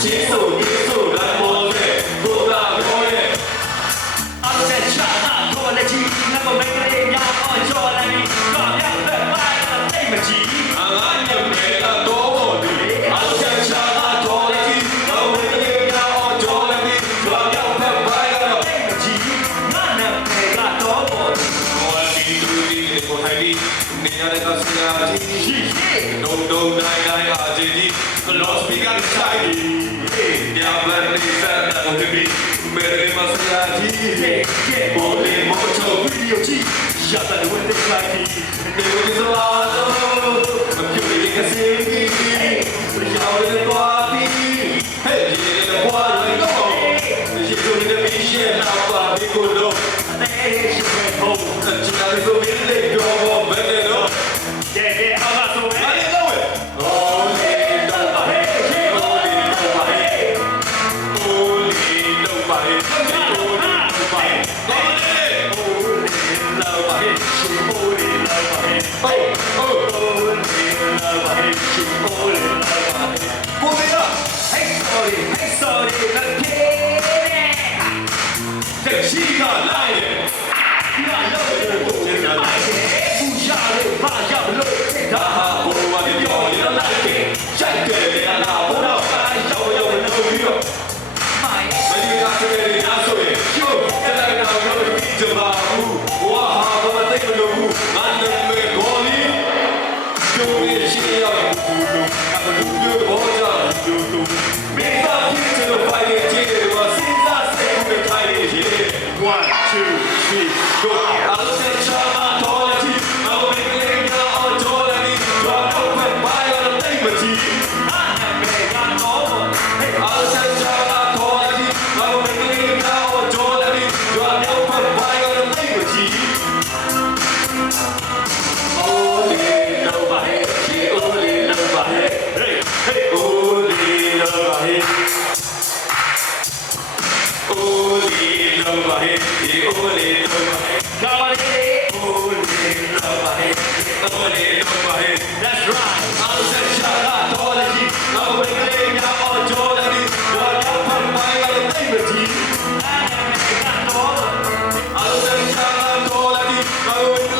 Jesus. Mehrere das Jahr, Dum Dum, Dai Dai, AJD, Los Pigan Steigi, der bleibt nicht verdammt im Beat, Mehrere das Jahr, Mole Mojo, Video G, Shut the Kleidi, Nemo is a lot of, I'm giving you a singing, Ich habe den Party, hey, ich habe den Party, go! Ich habe den Party, ich habe den 고민아! 핵소리, 핵소리, 핵소리. Oh.